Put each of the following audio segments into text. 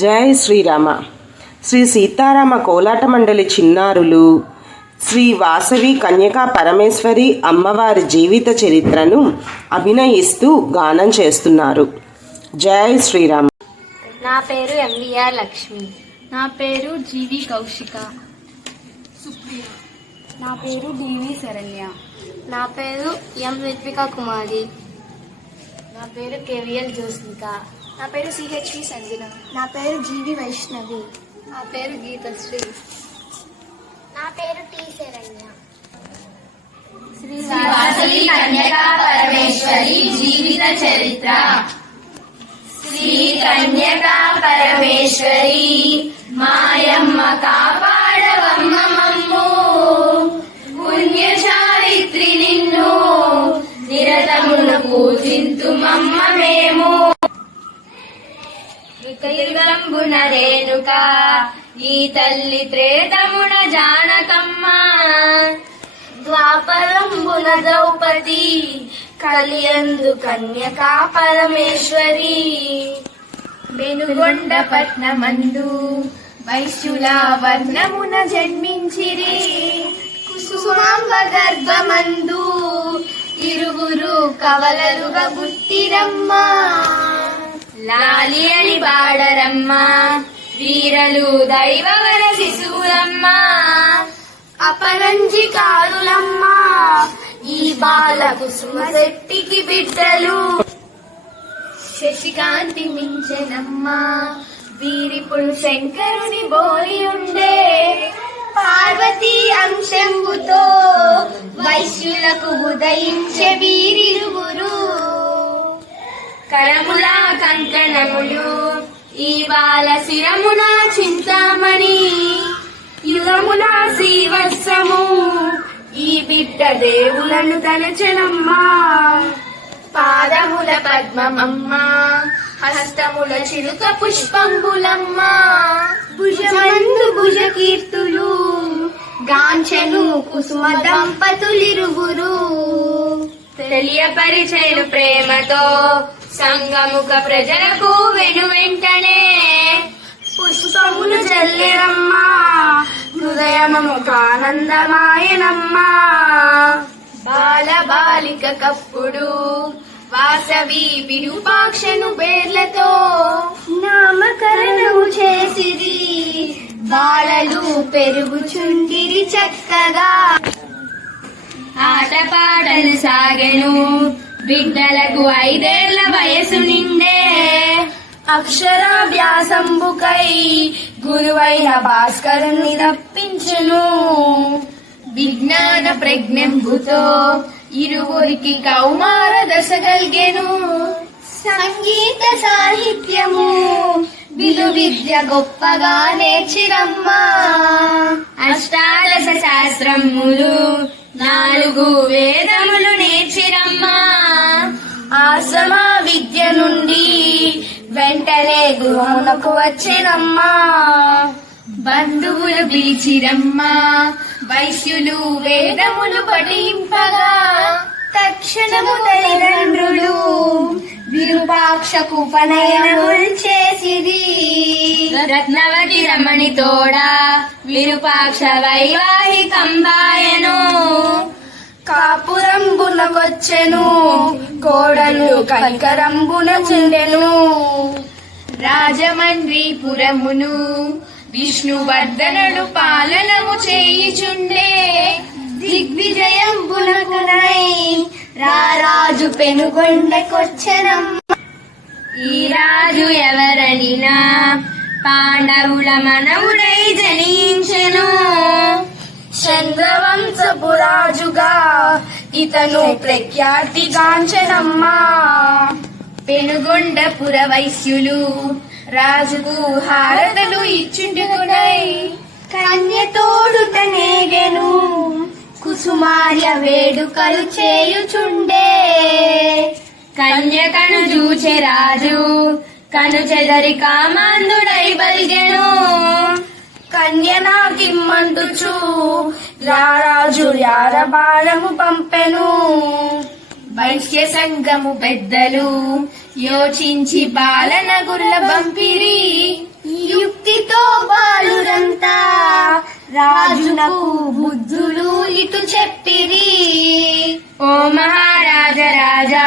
జై శ్రీరామ. శ్రీ సీతారామ కోలాట మండలి చిన్నారులు శ్రీ వాసవి కన్యకా పరమేశ్వరి అమ్మవారి జీవిత చరిత్రను అభినయిస్తూ గానం చేస్తున్నారు. జై శ్రీరామ. నా పేరు ఎంవిఆర్ లక్ష్మి. నా పేరు జీవి కౌశిక. సుప్రియ. నా పేరు డివి శరణ్య. నా పేరు ఎం రిత్విక కుమారి. నా పేరు కేవిఎల్ జ్యోత్స్నిక. నా పేరు సిహెచ్వి సంజన. నా పేరు జీవి వైష్ణవి. నా పేరు గీతశ్రీ. నా పేరు టి శరణ్య. శ్రీ వాసవి కన్యకా పరమేశ్వరి జీవిత చరిత్ర. శ్రీ కన్యకా పరమేశ్వరి మాయమ్మ కాపాడవమ్మ మమ్ము, పుణ్యచారిత్రి నిన్ను నిరతమును పూజింతుమమ్మ మేము. యుగంబున రేణుక ఈ తల్లి త్రేతమున జానకమ్మ, ద్వాపరంబున ద్రౌపది కలియందు కన్యకా పరమేశ్వరి. వెనుగొండ పట్నమందు వైశ్యుల వర్ణమున జన్మించిరి, కుసుమాంబ గర్భమందు ఇరువురు కవలలుగా పుట్టిరమ్మ. లాలి అని బాడరమ్మ వీరలు దైవవర శిశువులమ్మ, అపరంజికారులమ్మ ఈ బాల కుసుమ శెట్టికి బిడ్డలు. శశికాంతి మించెనమ్మ వీరిప్పుడు శంకరుని బోలి ఉండే, పార్వతీ అంశంబుతో వైశ్యులకు ఉదయించే వీరిరువురు. కరముల కంకణములు ఈ బాల శిరమున చింతామణి, యుగముల శ్రీవత్సము ఈ బిడ్డ దేవులను తలచెనమ్మా. పాదముల పద్మమమ్మ హస్తముల చిలుక పుష్పంబులమ్మ, భుజమందు భుజ కీర్తులు గాంచెను కుసుమ దంపతులిరువురు. తెలియపరిచేను ప్రేమతో సంగముఖ ప్రజలకు వెను వెంటనే, పుష్పములు జల్లెరమ్మా హృదయముఖానందమాయనమ్మా. బాల బాలిక కప్పుడు వాసవి విరూపాక్షను పేర్లతో నామకరణము చేసిరి, బాలలు పెరుగుచుండిరి చక్కగా. ఆటపాటలు సాగెను బిడ్డలకు 5 ఏళ్ల వయసు నిండే, అక్షరాభ్యాసంబుకై గురువైన భాస్కరుని రప్పించెను. విజ్ఞాన ప్రజ్ఞంబుతో ఇరువురికి కౌమార దశ కలిగెను. సంగీత సాహిత్యము విలు విద్య గొప్పగా నేర్చిరమ్మా. అష్టాదశ శాస్త్రములు 4 వేదములు నేర్చిరమ్మా. ఆశ్రమ విద్య నుండి వెంటనే గృహమునకు వచ్చిరమ్మా. బంధువులు పిలిచిరమ్మా వైశ్యులు వేదములు పఠింపగా, తక్షణము తల్లిదండ్రులు విరూపాక్షకు ఉపనయనములు చేసిరి. రత్నవతి రమణి తోడా విరూపాక్ష వైవాహికంబాయను, కాపురంబునకొచ్చెను కోడలు కనికరంబున చెందెను. రాజమండ్రిపురమును విష్ణువర్ధనుడు పాలనము చేయుచుండే, దిగ్విజయంబునకునై రారాజు పెనుగొండకొచ్చెనమ్మ. ఈ రాజు ఎవరనినా పాండవుల మనవుడై జనించెను. చంద్రవంశపు రాజుగా ఇతను ప్రఖ్యాతిగాంచెనమ్మా. పెనుగొండపుర వైశ్యులు రాజుకు హారతలు ఇచ్చుండుకునై కన్యతోడుటనేగెను, కుసుమార్య వేడుకలు చేయుచుండే. కన్యకను చూచె రాజు కను చెదరి కామాంధుడై బల్గెను. కన్య నాకిమ్మందుచు రారాజు యారబారము పంపెను. వైశ్య సంఘము పెద్దలు యోచించి బాలన గుర్ల బంపిరి రాజునకు బుద్ధులు ఇటు చెప్పిరి. ఓ మహారాజ రాజా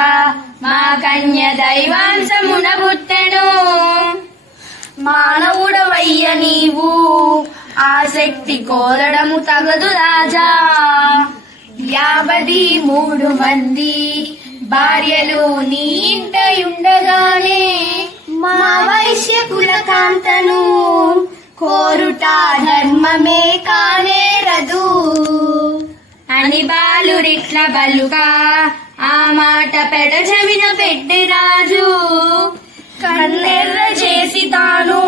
మా కన్య దైవాంశమున పుట్టెను. మానవుడవయ్య నీవు ఆసక్తి కోరడము తగదు రాజా. 53 మంది భార్యలు నీ ఇంట ఉండగానే మా వైశ్య కులకాంతను కోరుట ధర్మమే కానేరదు అని బాలురిట్ల బలుగా ఆ మాట పెడచెవిన పెట్టి రాజు కన్నెర్ర చేసి తాను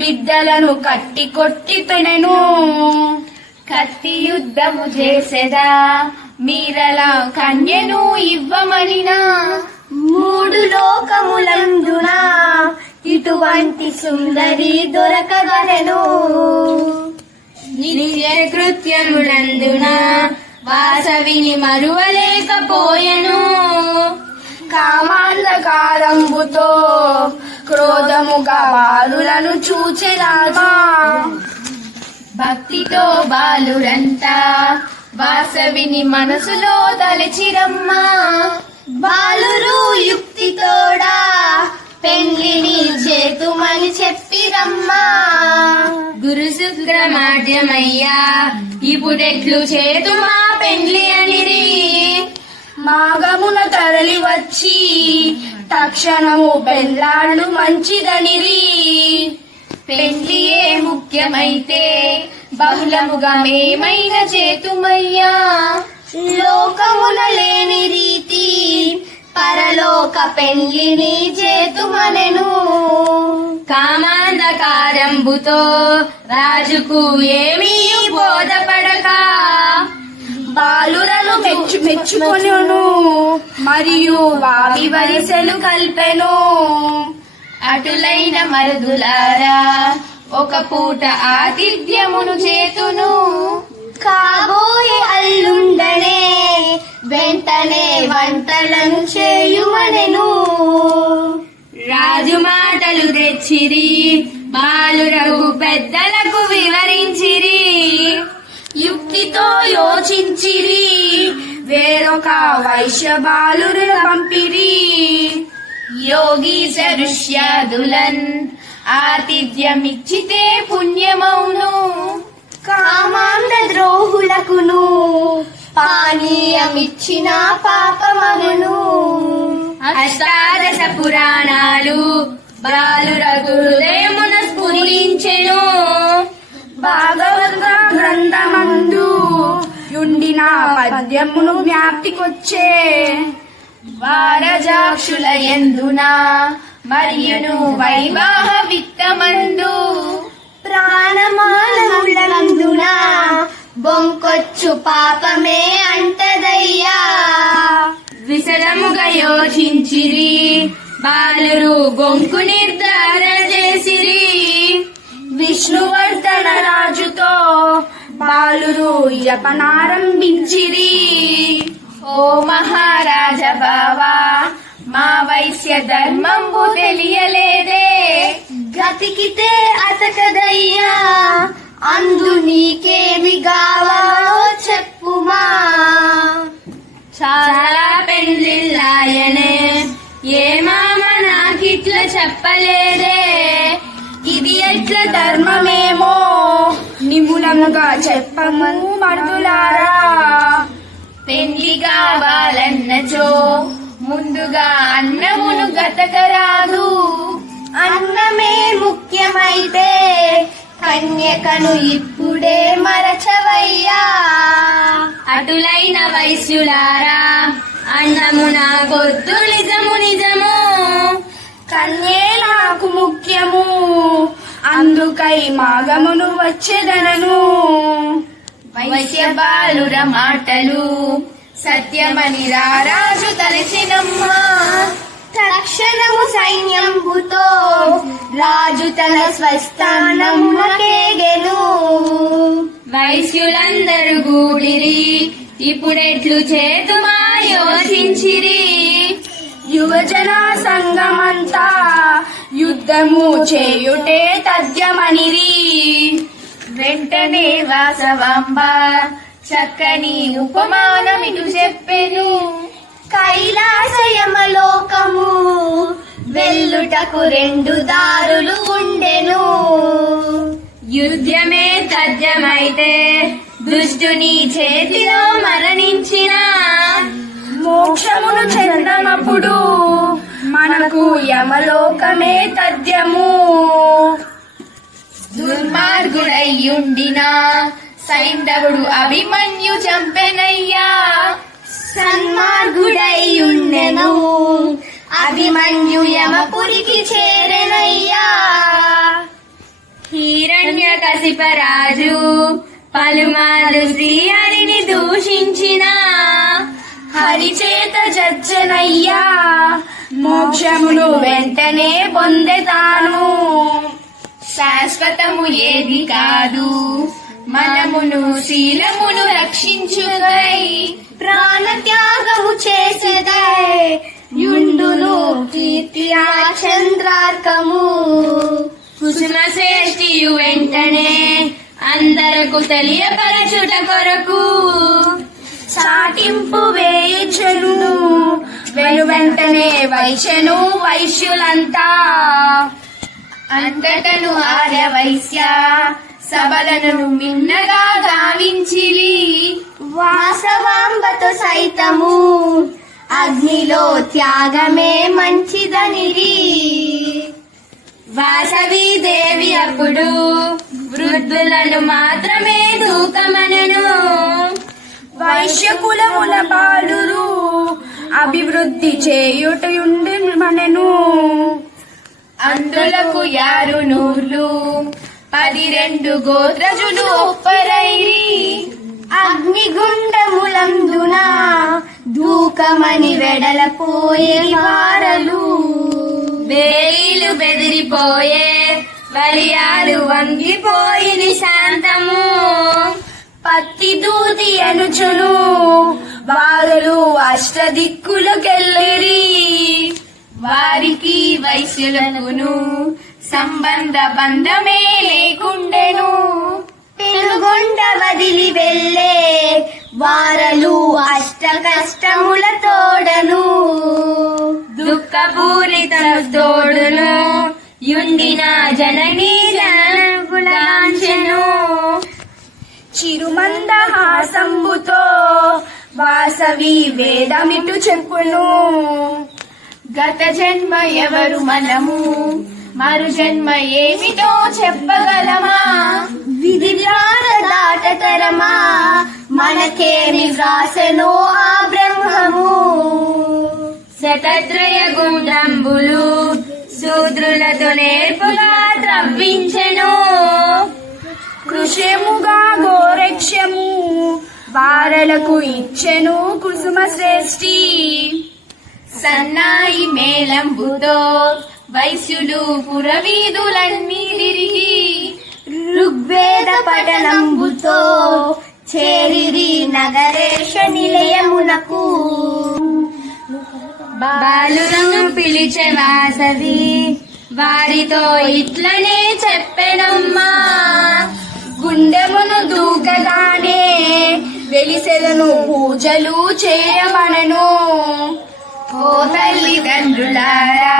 బిడ్డలను కట్టి కొట్టి పెనెను. కత్తి యుద్ధము చేసెదా మీరల కన్యను ఇవ్వమనినా 3 లోకములందున ఇటువంటి సుందరి దొరకగలెను. నిత్య కృత్యములందున వాసవిని మరువలేకపోయెను. కామాంధకారంబుతో క్రోధముగా బాలులను చూచెరాజా. భక్తితో బాలురంతా వాసవిని మనసులో తలచిరమ్మా. బాలురు యుక్తితోడా పెండ్లిని చేతుమని చెప్పిరమ్మా. గురు శుక్రమాడ్యమయ్యా ఇప్పుడెట్లు చేతుమా పెండ్లి అనిరి. మాగమున తరలి వచ్చి తక్షణము పెళ్ళాళ్ళు మంచిదనిరి. పెండ్లియే ముఖ్యమైతే బహుళముగా మేమైన చేతుమయ్యా. లోకమున లేని రీతి పరలోక పెండ్లిని చేతుమనెను. కామాంధకారంబుతో రాజుకు ఏమీ బోధపడక బాలురను మెచ్చుకొనును మరియు వావి వరిసెలు కల్పెను. అటులైన మరుదులారా ఒక పూట ఆతిథ్యమును చేతును. కాబోయే అల్లుండనే వెంటనే వంటలను చేయుమనెను. రాజు మాటలు తెచ్చిరి బాలురకు పెద్దలకు వివరించిరి. యుక్తితో యోచించిరి వేరొక వైశ్య బాలురును పంపిరి. యోగీశ ఋష్యాదులన్ ఆతిథ్యమిచ్చితే పుణ్యమౌను. కామాంధ ద్రోహులకును పానీయమిచ్చిన పాపమగును. అష్టాదశ పురాణాలు బాలురకు హృదయమున స్ఫురించెను. భాగవత గ్రంథమందు యుండిన పద్యమును జ్ఞాప్తికొచ్చే. వారజాక్షుల ఎందున మరియును వైవాహ విత్తమందు ప్రాణమానములందున బొంకొచ్చు పాపమే అంటదయ్యా. విశదముగా యోచించిరి బాలురు బొంకు నిర్ధారణ చేసిరి. విష్ణువర్ధన రాజుతో బాలురు జపనారంభించిరి. ఓ మహారాజ బావా మా వైశ్య ధర్మంబు తెలియలేదే. గతికితే అతకదయ్యా అందు నీకేమి గావాలో చెప్పుమా. చాలా పెండ్లిళ్ళాయనే ఏ మామ నాకిట్ల చెప్పలేదే. ఇది ఎట్ల ధర్మమేమో నిపుణముగా చెప్పము మరుదులారా. పెండ్లి కావాలన్నచో ముందుగా అన్నమును గతకరాదు. అన్నమే ముఖ్యమైతే కన్యకను ఇప్పుడే మరచవయ్యా. అటులైన వైశ్యులారా అన్నము నాకొద్దు నిజము నిజము. కన్యే నాకు ముఖ్యము అందుకై మాగమును వచ్చెదనను. వైశ్య బాలుర మాటలు సత్యమని రారాజు తలచినమ్మా. తక్షణము సైన్యంబుతో రాజు తన స్వస్థానమునకేగెను. వైశ్యులందరూ గూడిరి ఇప్పుడెట్లు చేతుమా యోచించిరి. యువజన సంఘమంతా యుద్ధము చేయుటే తథ్యమనిరి. వెంటనే వాసవాంబ చక్కని ఉపమానమిటు చెప్పెను. కైలాసయమలోకము వెళ్ళుటకు 2 దారులు ఉండెను. యుద్ధమే తథ్యమైతే దుష్టుని చేతిలో మరణించిన మోక్షమును చెందనప్పుడు మనకు యమలోకమే తథ్యము. దుర్మార్గుడయ్యుండిన సైంధవుడు అభిమన్యు చంపెనయ్యా. సన్మార్గుడైయుండెను అభిమన్యు యమపురికి చేరెనయ్యా. హిరణ్యకశిపరాజు పలుమార్లు శ్రీహరిని దూషించిన హరిచేత జజ్జనయ్యా మోక్షమును వెంటనే పొందెతాను. శాశ్వతము ఏది కాదు మనమును శీలమును రక్షించుకై ప్రాణత్యాగము చేసేదే యుండును కీర్తి చంద్రార్కము. కుసుమ శ్రేష్ఠియు వెంటనే అందరకు తెలియపరచుట కొరకు చాటింపు వేయుచును వెంటనే వైశ్యను వైశ్యులంతా. అంతటను ఆర్యవైశ్య సబలను మిన్నగా గావించిరి. వాసవాంబతో సైతము అగ్నిలో త్యాగమే మంచిదనిరి. వాసవీదేవి అప్పుడు వృద్ధులను మాత్రమే దూకమనెను. వైశ్యకులముల బాలురు అభివృద్ధి చేయుటయుండి మనను. అందులకు 6 నూర్లు 12 గోత్రజులు ఒప్పరైరి. అగ్నిగుండములందున దూకమని వెడలపోయే వారలు. వేయిలు బెదిరిపోయే వలియాలు వంగిపోయిని శాంతము. పత్తి దూతి అనుచును వారులు అష్టదిక్కులకెళ్ళిరి. వారికి వైశ్యులకును సంబంధ బంధమే లేకుండెను. పెనుగొండ వదిలి వెళ్ళే వారలు అష్ట కష్టముల తోడను. దుఃఖపూరిత తోడును యుండిన జననీ జనకులాంచెను. చిరుమందహాసంబుతో వాసవి వేదమిటు చెప్పును. గత జన్మ ఎవరు మనము మరు జన్మ ఏమిటో చెప్పగలమా. విధి దాటతరమా మనకేమి వ్రాసెనో ఆ బ్రహ్మము. శతత్రయ గుండంబులు శూద్రులతో నేర్పుగా త్రవ్వించెను. కృషముగా గోరక్ష్యము వారలకు ఇచ్చెను కుసుమ శ్రేష్ఠి. సన్నాయి మేళంబుతో వైశ్యులు పురవీధులన్నీ తిరిగి ఋగ్వేద పఠనంబుతో చేరిరి నగరేశ నిలయమునకు. బాలులను పిలిచే వాసవి వారితో ఇట్లనే చెప్పెనమ్మా. గుండెమును దూకగానే వెలిసెలను పూజలు చేయమనను. ఓ తల్లిదండ్రులారా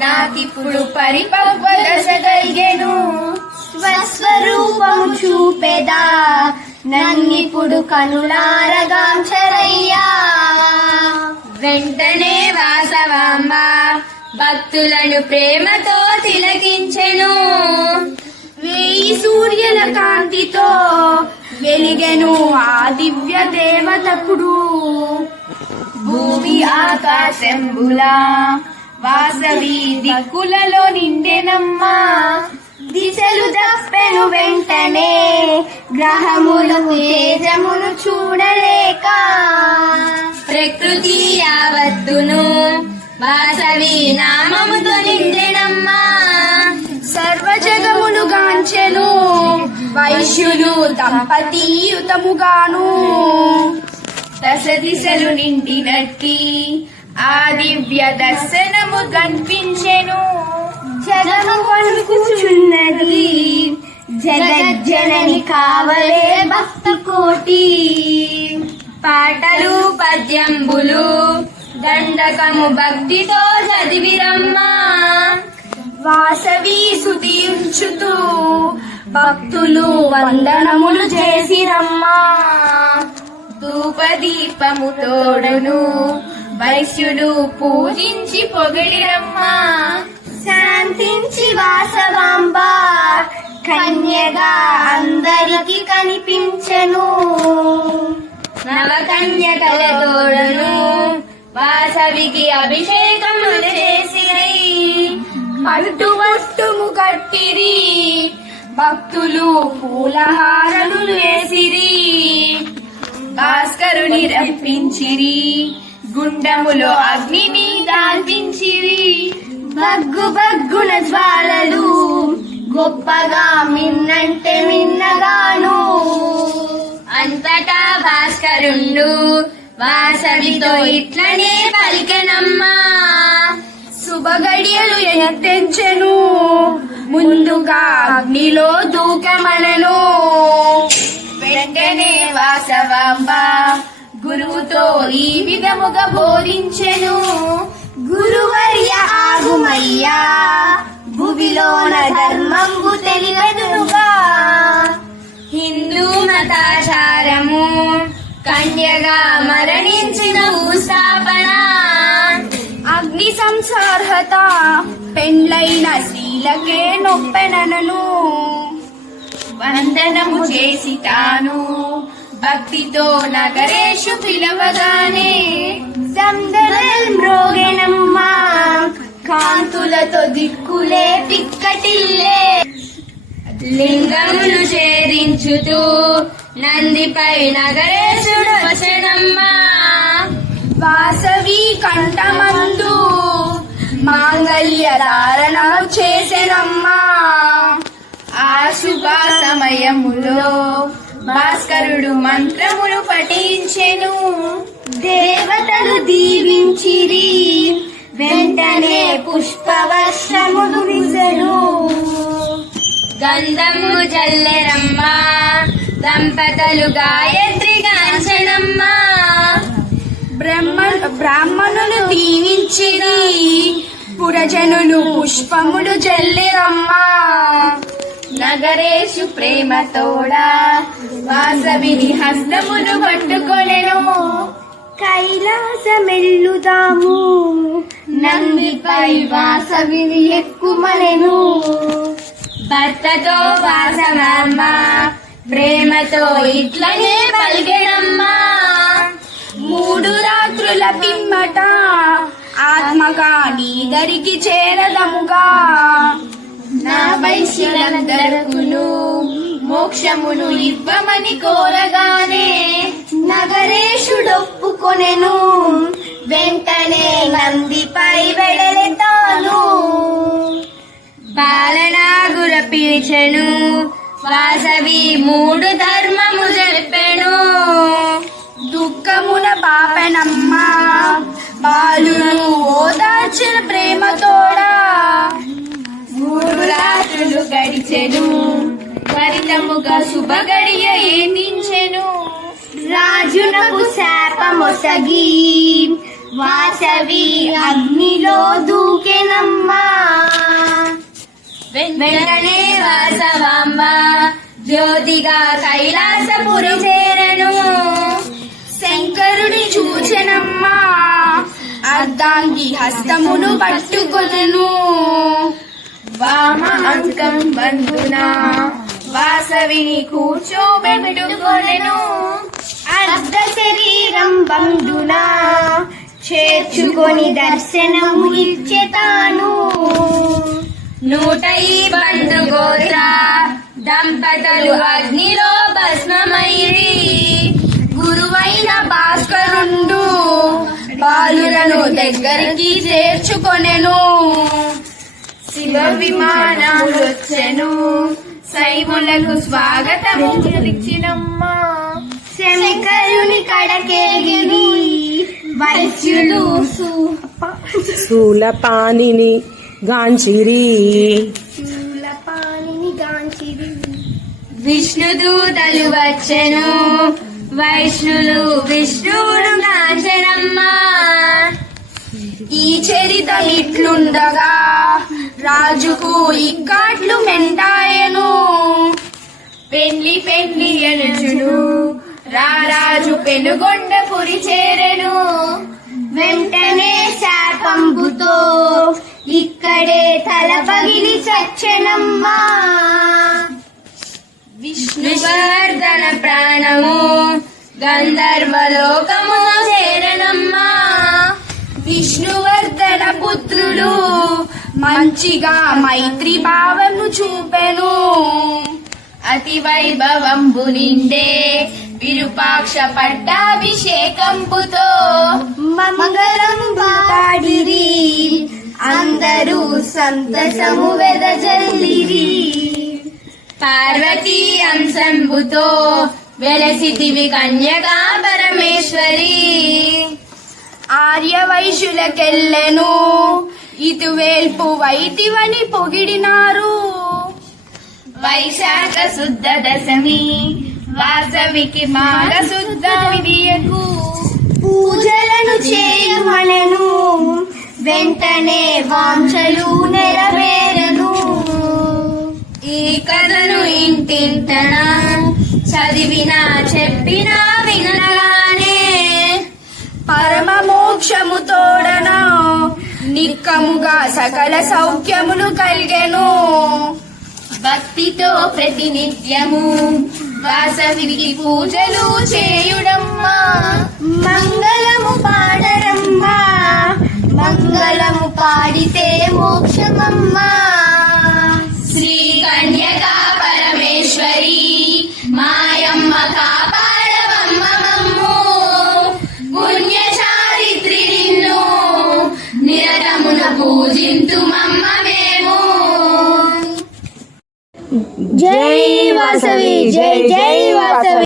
నాకిప్పుడు పరిపక్వత కలిగెను. స్వస్వరూపము చూపెదా నన్నిప్పుడు కనులారగాంచరయ్యా. వెంటనే వాసవాంబ భక్తులను ప్రేమతో తిలకించెను. 1000 సూర్యుల కాంతితో వెలిగెను ఆ దివ్య దేవతకుడు. భూమి ఆకాశంబులా వాసవి దిక్కులలో నిండెనమ్మా. దిశలు దప్పెను వెంటనే గ్రహములు తేజమును చూడలేక. ప్రకృతి యావత్తును వాసవి నామముతో నిండెనమ్మా. సర్వజగమును గాంచెను వైశ్యులు దంపతీయుతముగాను. దశ దిశలు నిండినట్టి ఆ దివ్య దర్శనము కనిపించెను. జగము వణుకుచున్నది జగజ్జనని జనని కావలే భక్త కోటి. పాటలు పద్యంబులు దండకము భక్తితో చదివిరమ్మా. వాసవి సుతించుతూ భక్తులు వందనములు చేసిరమ్మా. ధూపదీపము తోడును వైశ్యులు పూజించి పొగిడిరమ్మా. శాంతించి వాసవాంబ కన్యగా అందరికి కనిపించెను. నవకన్యకల తోడును వాసవికి అభిషేకములు చేసిరి. పట్టు వట్టుము కట్టిరి భక్తులు పూలహారలు వేసిరి. భాస్కరుని రప్పించిరి గుండములో అగ్నిని దాల్పించిరి. బగ్గు బగ్గున జ్వాలలు గొప్పగా మిన్నంటే మిన్నగాను. అంతటా భాస్కరుండు వాసవితో ఇట్లనే పలికెనమ్మా. శుభగడియలు ఎత్తెంచెను ముందుగా అగ్నిలో దూకమనను. వెంటనే వాసవాంబ గురువుతో ఈ విధముగా బోధించెను. గురువర్య ఆగుమయ్యా భువిలోన ధర్మంబు తెలియదునుగా. హిందూ మతాచారము కన్యగా మరణించిన భూస్థాపన. అగ్ని సంసార్హత పెండ్లైన స్త్రీలకే నొప్పెనను. వందనము చేసి తాను భక్తితో నగరేషు పిలవగానే సందరల్ మ్రోగెనమ్మా కాంతులతో దిక్కులే పిక్కటిల్లే. లింగములు ఛేదించుతూ నందిపై నగరేశుడు వచనమ్మా. వాసవి కంఠమందు మాంగళ్య ధారణము చేసెనమ్మా. ఆ శుభ సమయములో భాస్కరుడు మంత్రములు పఠించెను. దేవతలు దీవించిరి వెంటనే పుష్పవర్షము కురిసెను. గంధము జల్లెరమ్మా దంపతులు గాయత్రి గాంచనమ్మా. బ్రాహ్మణులు దీవించిరి పురజనులు పుష్పములు జల్లిరమ్మా. నగరేషు ప్రేమతోడా వాసవిని హస్తమును పట్టుకొనెను. కైలాసమెల్లుదాము నందిపై వాసవిని ఎక్కుమనెను. భర్తతో వాసవమ్మ ప్రేమతో ఇట్లనే పలికెనమ్మా. 3 రాత్రుల పిమ్మట ఆత్మగా నీదరికి చేరదముగా. నా వైశ్యులందరకును మోక్షమును ఇవ్వమని కోరగానే నగరేశుడొప్పుకొనెను వెంటనే నందిపై వెడలెతాను. బాలనాగుర పిలిచెను వాసవి 3 ధర్మము జరిపెను. దుఃఖమున పాపనమ్మ బాలును ఓదార్చిన ప్రేమతోడా. 3 రాత్రులు గడిచెను త్వరితముగా శుభగడియ ఏదించెను. రాజునకు శాపమొసగి వాసవి అగ్నిలో దూకెనమ్మా. వెంటనే వాసవాంబ జ్యోతిగా కైలాసపురి చేరెను. శంకరుని చూచెనమ్మా అర్ధాంగి హస్తమును పట్టుకొనెను. వామ అంకం బంధున వాసవిని కూర్చోబెట్టుకొనెను. అర్ధ శరీరం బంధునా చేర్చుకొని దర్శనము ఇచ్చెతాను. 100 బంధుగోత్ర దంపతులు అగ్నిలో భస్మమైరి. గురువైన భాస్కరుండు బాలులను దగ్గరికి చేర్చుకొనెను. శివ విమానములొచ్చెను శైవులకు స్వాగతము పలికినమ్మా. శంకరుని కడకేగిరి వైశ్యులు శూలపాణిని గాంచిరి. శూలపాణిని గాంచిరి విష్ణుదూతలు వచ్చెను వైష్ణులు విష్ణువును గాంచెనమ్మా. ఈ చరిత ఇట్లుండగా రాజుకు ఇక్కట్లు మెంటాయను. పెళ్లి పెళ్లి ఎనుచును రారాజు పెనుగొండపురి చేరెను. వెంటనే శాపంబుతో ఇక్కడే తల పగిలి చచ్చెనమ్మా. విష్ణువర్ధన ప్రాణము గంధర్వలోకము చేరనమ్మా. విష్ణువర్ధన పుత్రులు మంచిగా మైత్రి భావము చూపెను. అతి వైభవంబు నిండే విరూపాక్ష పట్టాభిషేకంబుతో మంగళం పాడిరి అందరూ సంతసము వెదజల్లిరి. పార్వతీ అంశంబుతో వెలసిదివి కన్యకా పరమేశ్వరి. ఆర్య వైశ్యులకెళ్ళెను ఇటువేల్పు వైతివని పొగిడినారు. వైశాఖ శుద్ధ దశమి వాసవికి మాఘ శుద్ధ విదియకు పూజలను చేయమనెను వెంటనే వాంఛలు నెరవేరను. ఈ కథను ఇంటింటన చదివినా చెప్పినా వినగానే పరమ మోక్షము తోడన నిక్కముగా సకల సౌఖ్యములు కలిగెను. భక్తితో ప్రతినిత్యము వాసవికి పూజలు చేయుడమ్మా. మంగళము పాడరమ్మా మంగళము పాడితే మోక్షమమ్మా. శ్రీ కన్యకా పరమేశ్వరి మాయమ్మ కాపాడవమ్మ మమ్ము. పుణ్య చారిత్రి నిన్ను నిరతమున పూజింతుమమ్మ మేము. జై వాసవి జై జై వాసవి.